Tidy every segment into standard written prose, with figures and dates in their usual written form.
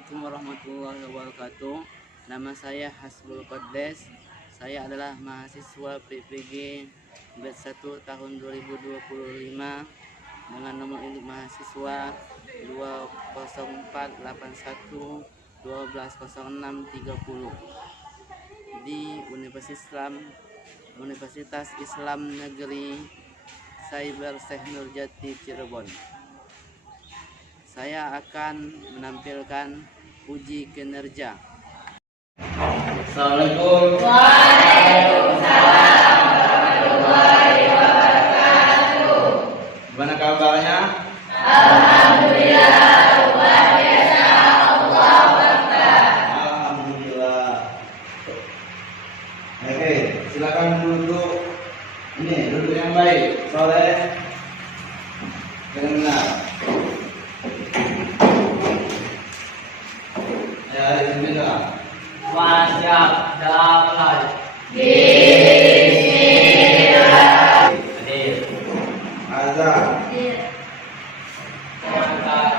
Assalamualaikum warahmatullahi wabarakatuh. Nama saya Hasbul Qaddes. Saya adalah mahasiswa PPG batch 1 tahun 2025 dengan nomor induk mahasiswa 20481 120630 di Universitas Islam Negeri Cyber Syekh Nurjati Cirebon. Saya akan menampilkan uji kinerja. Assalamualaikum. Waalaikumsalam warahmatullahi wabarakatuh. Gimana kabarnya? Alhamdulillah, luar biasa. Allahu Akbar. Alhamdulillah. Oke, silakan duduk. Duduk yang baik, soleh, dengan benar. Ya, bismillah. Wajib damai. Bismillah. Hadir. Azan.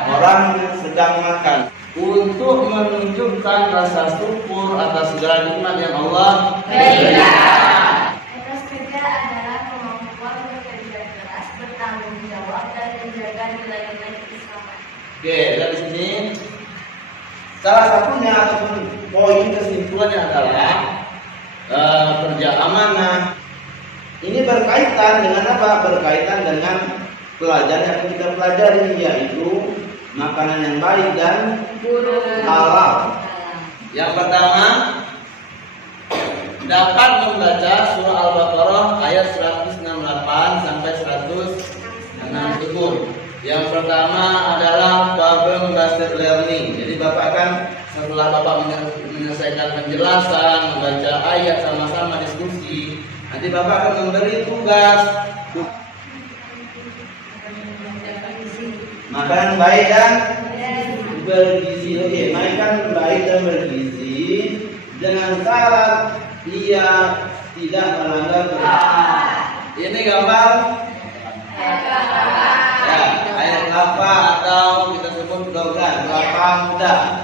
Orang sedang makan untuk menunjukkan rasa syukur atas segala nikmat yang Allah Berikan. Etos kerja adalah kemampuan bekerja keras, bertanggung jawab, dan menjaga nilai-nilai keislaman. Oke, dari sini salah satunya ataupun poin kesimpulannya adalah kerja amanah. Ini berkaitan dengan apa? Berkaitan dengan pelajaran yang kita pelajari, yaitu makanan yang baik dan halal. Yang pertama, dapat membaca surah Al-Baqarah ayat 168 sampai 160. Yang pertama adalah problem based learning. Jadi Bapak akan setelah Bapak menyelesaikan penjelasan, membaca ayat sama-sama diskusi, nanti Bapak akan memberi tugas makanan baik dan bergizi. Oke, makan baik dan bergizi dengan syarat dia tidak melanggar perintah. Ini gambar ya, ayat kelapa atau kita sebut dogan, kelapa muda.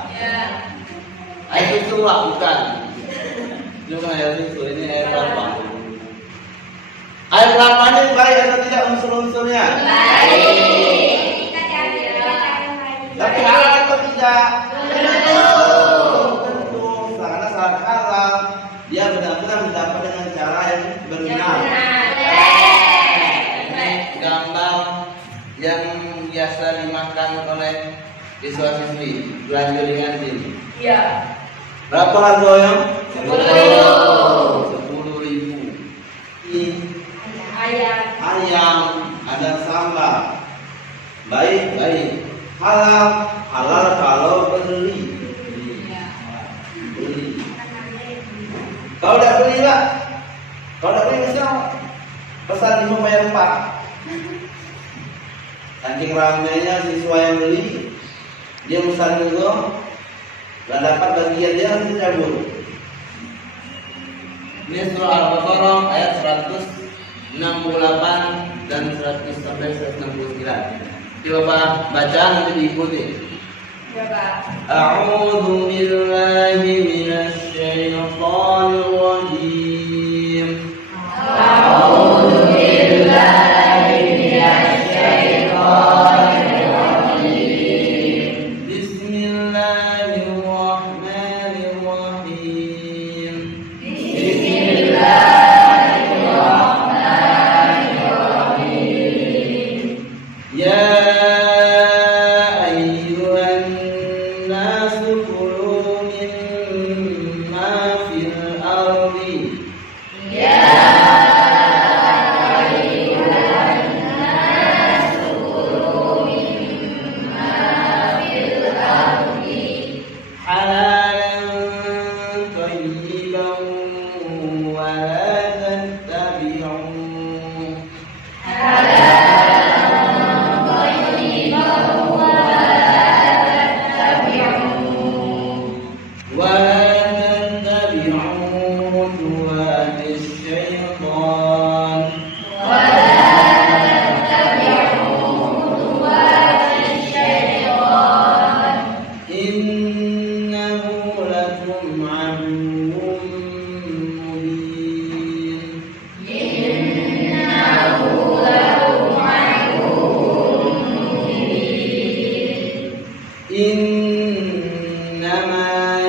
Ayat susu bukan. Ini bukan ayat susu, ini ayat kelapa. Ayat kelapa ini baik atau tidak unsur-unsurnya? Baik. Tapi halal atau tidak? Tentu. Tentu, karena saat halal dia benar-benar mendapat dengan cara yang benar. Ini gambar yang biasa dimakan oleh siswa-siswi belanja dengan ini. Iya. Berapa harganya? 10.000. 10.000. Ini Ayam. ada sambal. Baik. Halal kalau beli. Kalau tidak beli lah. Kalau tidak beli misal pesan 5 bayar 4. Saking ramainya siswa yang beli, dia pesan dulu, dan dapat bagian dia nanti cabut. Ini surah Al-Baqarah ayat 168 dan 100 sampai 169. Coba baca nanti diikuti. A'udzu billahi minasy syaithanir rajim. A'udzu billahi minasy syaithanir rajim. Bismillahirrahmanirrahim. Bismillahirrahmanirrahim. Ya ayyuhan nasu kulu mimma fil ardi innahu lakum aduwwun mubin. Innahu lakum aduwwun mubin. Innama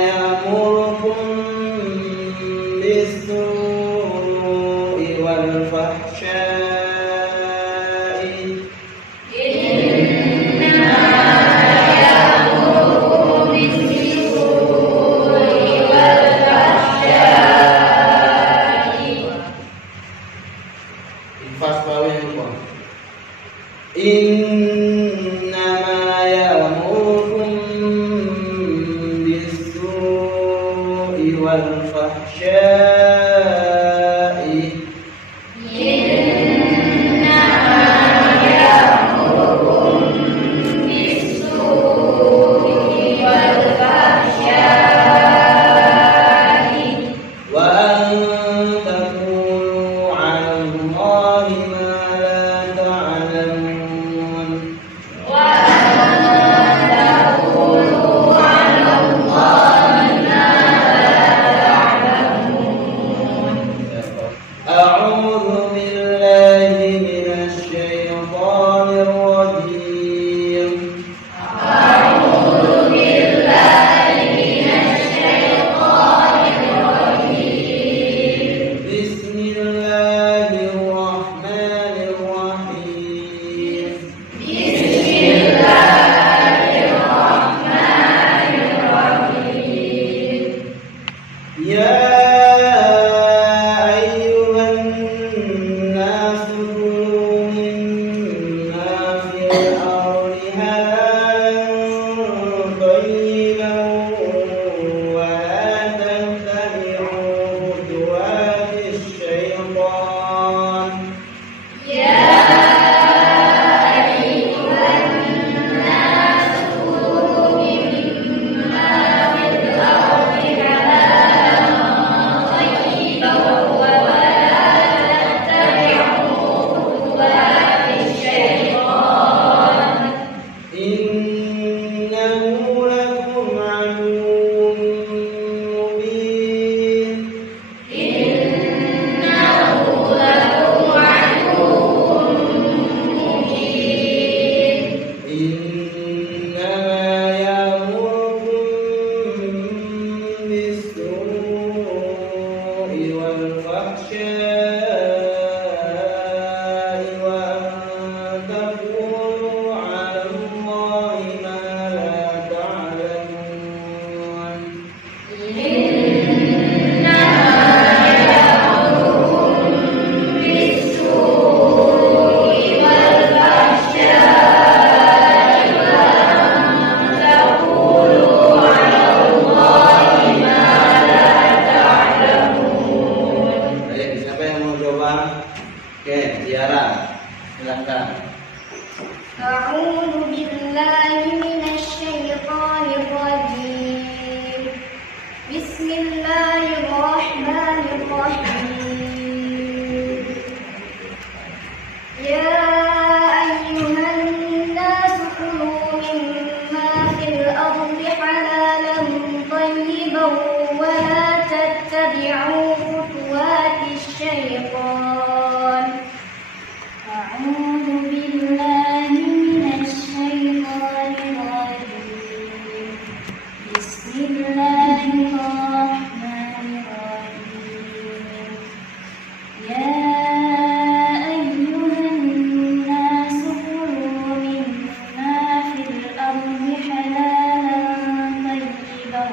ya'murukum bis-su'i wal fahsya'i. Innama ya'murukum bis-su'i wal fahsya'i. Wa an taqulu 'ala Allahi ma la ta'lamun. A'udzu billahi minasy syaithanir rajim. Bismillahirrahmanirrahim. Ya ayyuhan nasu kulu mimma fil ardi halalan thayyiban wa la tattabi'u khutuwatis syaitan. Innahu lakum aduwwun mubin. Innama ya'murukum bis-su'i wal fahsya'i wa an taqulu 'ala Allahi ma la ta'lamun. Baik, siapa yang mau coba? Oke, Tiara, silakan. أعوذ بالله من الشيطان الرجيم. بسم الله الرحمن الرحيم. يا أيها الناس كلوا مما في الأرض حلالا طيبا ولا تتبعوا خطوات الشيطان. أعوذ بالله من الشيطان الرجيم. بسم الله الرحمن الرحيم. يا أيها الناس كلوا مما في الأرض حلالا طيبا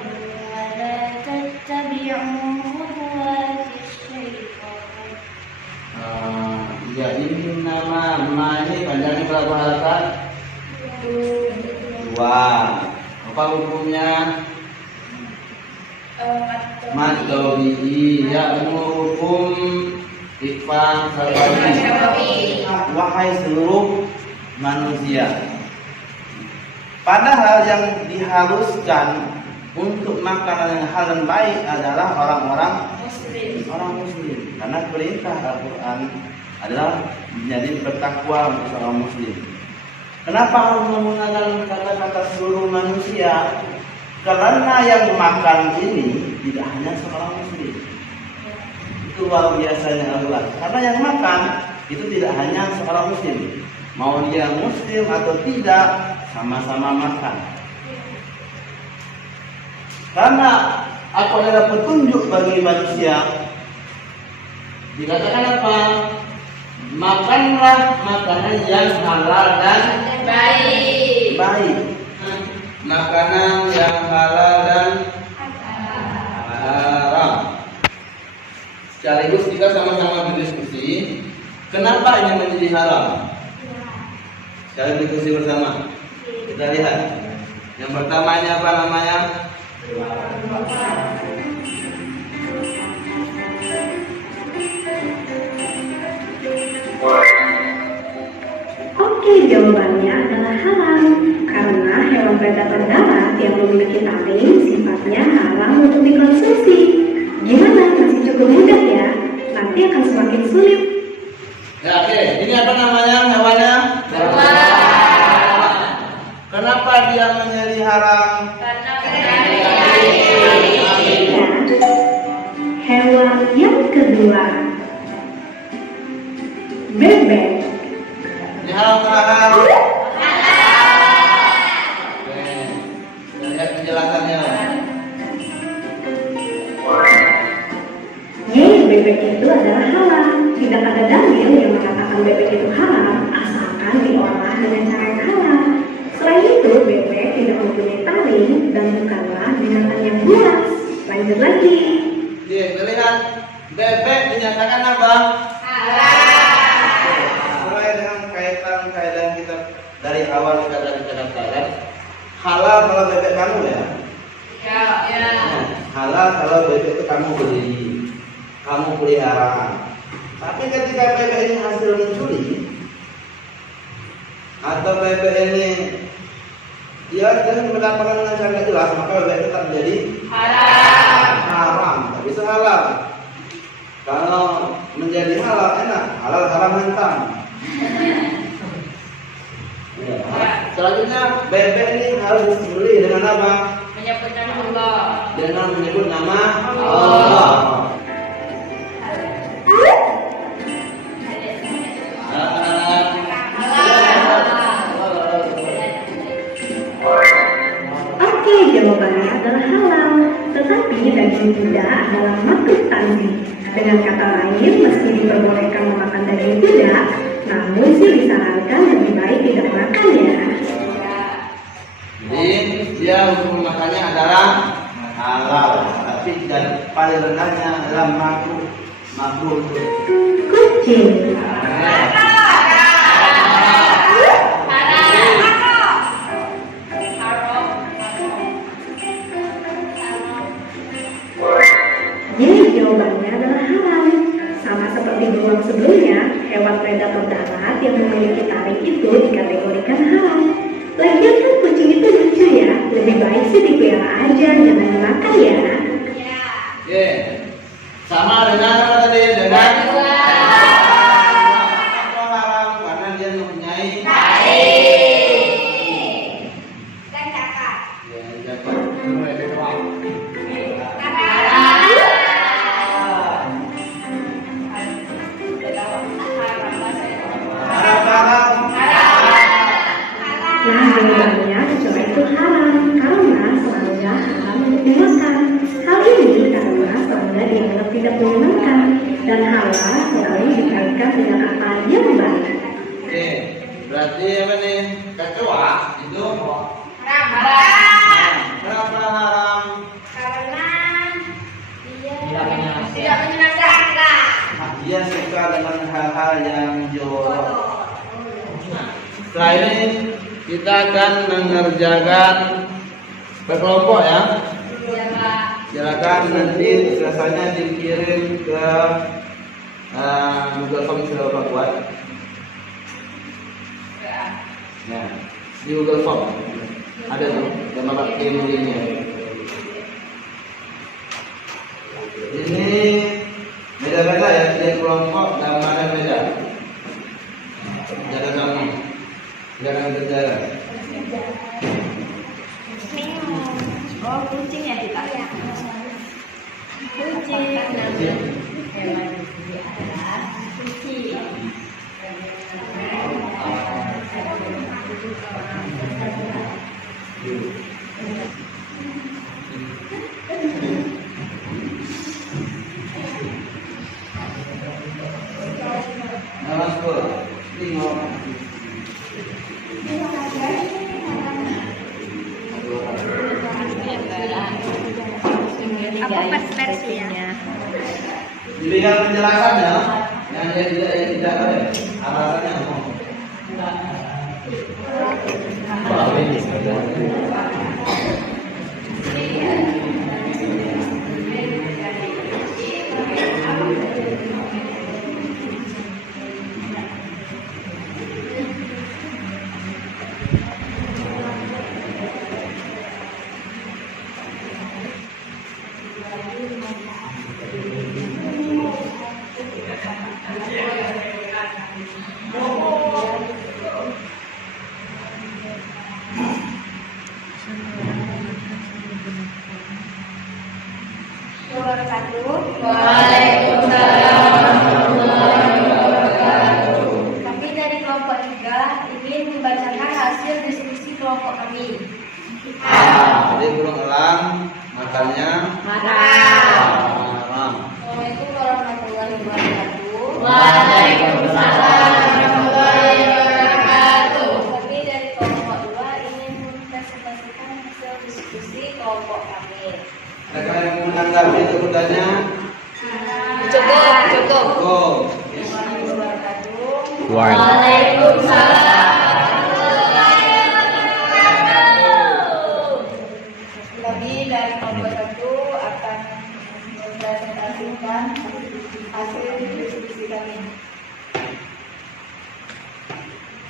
ولا تتبعوا خطوات الشيطان. Ya, ini nama ini panjangnya berapa halaman? 2. Apa hukumnya? Matobi'i ya hukum ikfan sababi. Wahai seluruh manusia, padahal yang diharuskan untuk makanan yang halal dan baik adalah orang-orang muslim. Karena perintah Al-Quran adalah menjadi bertakwa untuk seorang muslim. Kenapa harus menggunakan kata-kata seluruh manusia? Karena yang makan ini tidak hanya seorang muslim. Itu luar biasanya Allah. Karena yang makan itu tidak hanya seorang muslim. Mau dia muslim atau tidak, sama-sama makan. Karena aku adalah petunjuk bagi manusia. Dikatakan apa? Makanlah makanan yang halal dan Baik. baik. Makanan yang halal dan haram. Sekaligus kita sama-sama berdiskusi, kenapa ini menjadi haram? Sekalian diskusi bersama. Kita lihat. Yang pertama ini apa namanya? Oke, jawabannya adalah halal. Karena hewan predator darat yang memiliki taring sifatnya haram untuk dikonsumsi. Gimana? Masih cukup mudah ya? Nanti akan semakin sulit. Ya, oke. Ini apa namanya hewannya? Kenapa dia menjadi haram? Hewan yang kedua, bebek. Ini halal atau haram? Oke. Kita lihat penjelasannya. Bebek itu adalah halal. Tidak ada dalil yang mengatakan bebek itu halal, asalkan diolah dengan cara yang halal. Selain itu, bebek tidak mempunyai taring dan bukanlah binatang yang buas. Lanjut lagi. Oke, kita lihat bebek dinyatakan apa? Sesuai dengan kaitan kita dari awal kita katakan halal kalau bebek kamu ya. Halal kalau bebek itu kamu beli, kamu pelihara. Tapi ketika bebek ini hasil mencuri atau bebek ini dia mendapatkan dengan cara tidak jelas, maka bebek itu tetap menjadi haram. Tak bisa halal. Kalau menjadi halal enak, halal haram hentam. Ya. Selanjutnya bebek ini harus disembelih dengan apa? Menyebutkan Allah. Dengan menyebut nama Allah. Oke, jawabannya adalah halal. Tetapi daging kuda adalah makruh tanzih. Dengan kata lain, meski diperbolehkan memakan daging kuda, namun sih disarankan lebih baik tidak makan ya. Jadi dia hukum makannya adalah halal, tapi dan paling rendahnya adalah makruh. Kucing. Jadi jawabannya adalah halal. Sama seperti beruang sebelumnya, hewan predator darat yang memiliki taring itu dikategorikan halal. Lagian kan kucing itu lucu ya, lebih baik sih dipelihara aja, jangan dimakan ya. Oke, sama dengan apa tadi? Dengan haram karena dia mempunyai Dan cakap. ya, zakat. Haram. Nah, jawabannya kecoa itu halal karena serangga halal untuk dimakan. Hal ini karena serangga dianggap tidak menyenangkan dan halal selalu dikaitkan dengan apa yang baik. Oke, berarti apa nih? Kecoa itu Haram. kenapa haram? Karena dia Tidak menyenangkan. tidak menyenangkan. Dia suka dengan hal-hal yang jorok. Setelah ini kita akan mengerjakan berkelompok ya. Silakan nanti selesainya dikirim ke Google Form sudah Bapak buat. Nah, di Google Form ada tuh yang Bapak kirim linknya. Ini beda-beda ya, setiap kelompok gambarnya beda. Jaga kamu, jangan berjalan. kucing ya kita? Iya. Kucing. Hewan di sini adalah kucing. Nama sekolah. Tengok. Apa persepsinya? Dilihat penjelasannya, yang tidak ada alasannya. Waalaikumsalam warahmatullahi wabarakatuh. Kami dari kelompok 3 ingin membacakan hasil diskusi kelompok kami. Jadi belum ulang, makannya. Assalamualaikum warahmatullahi wabarakatuh. Waalaikumsalam warahmatullahi wabarakatuh. Kami dari kelompok 2 ingin mempresentasikan hasil diskusi kelompok kami. Ada yang menanggapi sebutannya? Cukup. Cukup. Assalamualaikum wabarakatuh. Waalaikumsalam. Kami dari kelompok 1 akan mempresentasikan hasil diskusi kami.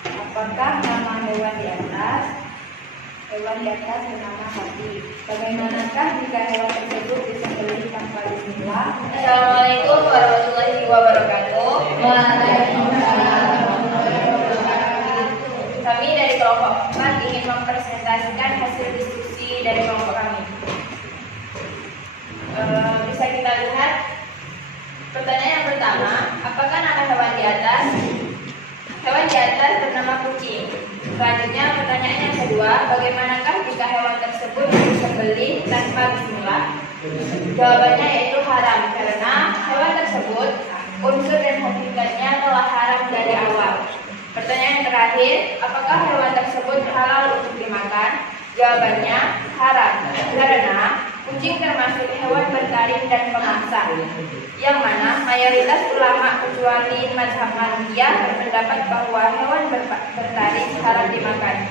Apakah nama hewan di atas? Hewan di atas bernama sapi. Bagaimanakah jika hewan tersebut disembelih tanpa bismillah? Assalamualaikum warahmatullahi wabarakatuh. Kami dari kelompok 4 ingin mempresentasikan hasil diskusi dari kelompok kami. Bisa kita lihat pertanyaan yang pertama, apakah nama hewan di atas? Hewan di atas bernama kucing. Selanjutnya pertanyaan yang kedua, bagaimanakah jika hewan tersebut disembelih tanpa bismillah? Jawabannya yaitu haram karena hewan tersebut unsur dan hakikatnya telah haram dari awal. Pertanyaan yang terakhir, apakah hewan tersebut halal untuk dimakan? Jawabannya haram karena kucing termasuk hewan bertaring dan pemangsa, yang mana mayoritas ulama kecuali mazhab Malikiyah berpendapat bahwa hewan bertaring haram dimakan.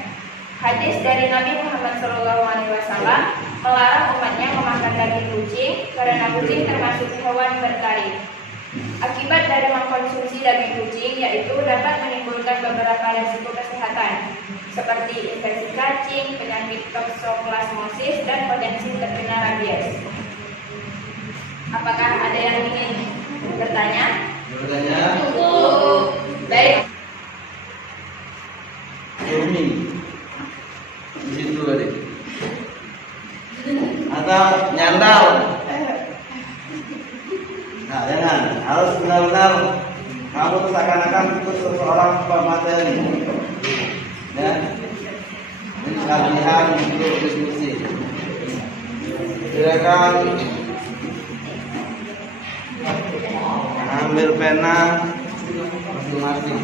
Hadis dari Nabi Muhammad SAW melarang umatnya memakan daging kucing karena kucing termasuk hewan bertaring. Akibat dari mengkonsumsi daging kucing yaitu dapat menimbulkan beberapa risiko kesehatan seperti infeksi cacing, penyakit toksoplasmosis, dan potensi terkena rabies. Apakah ada yang ingin bertanya? Cukup. Baik. Ini di situ tadi. Atau nyandal. Nah, jangan. Harus benar-benar kamu tuh seakan-akan itu seseorang pemateri. Ya. Ini latihan untuk diskusi. Silakan ambil pena masing-masing.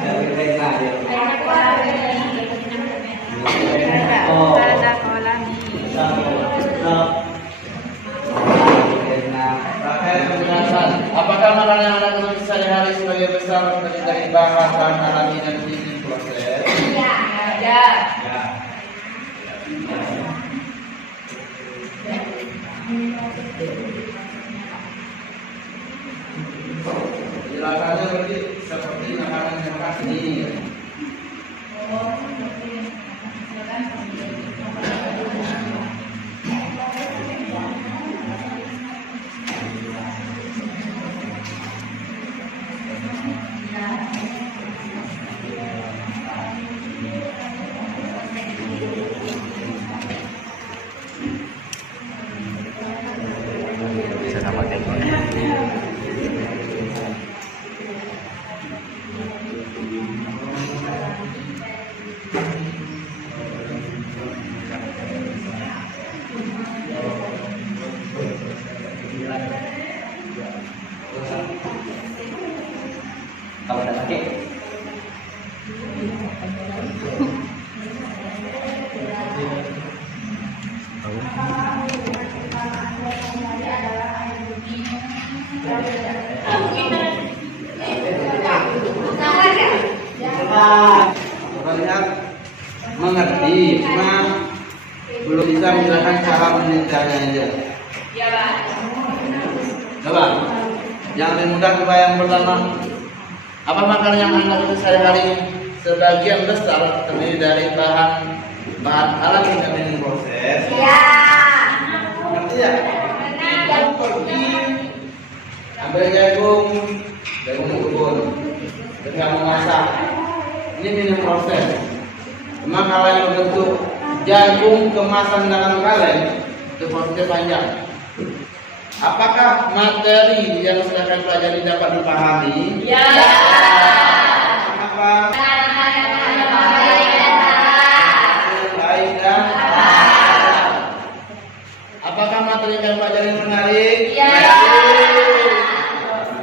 Dari pena ya. Apakah makanan yang Anda konsumsi sehari-hari sebagai besar dari bahan alami dan izin proses? Iya, ada. Ya. Jelasannya berarti seperti makanan yang khas ini. Bapak lihat mengerti, cuma belum bisa menjelaskan cara meninggalnya aja. Ya, Pak. Coba, yang lebih mudah coba yang pertama. Apa makanan yang anda butuh sehari-hari? Sebagian besar terdiri dari bahan alam yang kami proses. Ya. Ngerti ya? Kamu pergi ambil jagung kebun, dengan memasak. Ini minum proses. Cuma kalau yang bentuk jagung kemasan dalam kaleng itu prosesnya panjang. Apakah materi yang sudah kalian pelajari dapat dipahami? Ya. Apa? Baik dan apakah materi yang kalian pelajari menarik? Ya.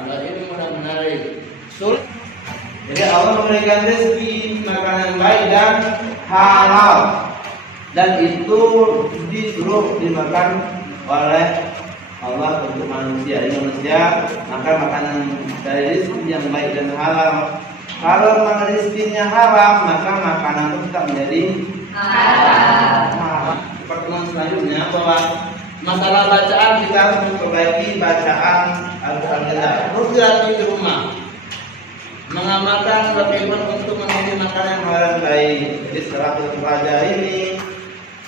Ini mudah menarik. Sulit. Jadi Allah memberikan rezeki makanan baik dan halal, dan itu disuruh dimakan oleh Allah untuk manusia. Jadi manusia makan makanan dari rezeki yang baik dan halal. Kalau rezekinya haram, maka makanan itu tetap menjadi haram. Pertemuan selanjutnya bahwa masalah bacaan kita harus memperbaiki bacaan Al-Quran kita. Terus dilatih di rumah. Mengamalkan bagaimana untuk memilih makanan yang halal baik. Jadi setelah kita pelajari ini,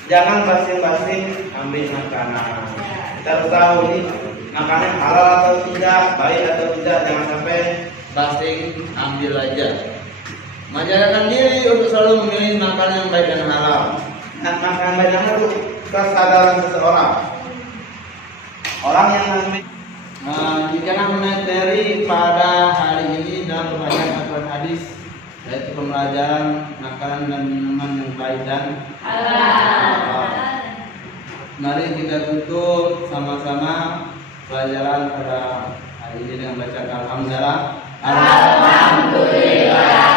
jangan basing-basing ambil makanan. Kita harus tahu ini makanan halal atau tidak, baik atau tidak, jangan sampai basing ambil aja. Mengajarkan diri untuk selalu memilih makanan yang baik dan halal. Dan makanan baik dan halal itu kesadaran seseorang. Orang yang jika materi pada hari ini dalam pembacaan Al-Quran hadis, yaitu pembelajaran makanan dan minuman yang baik dan halal. Mari kita tutup sama-sama pelajaran pada hari ini dengan bacaan Alhamdulillah. Alhamdulillah.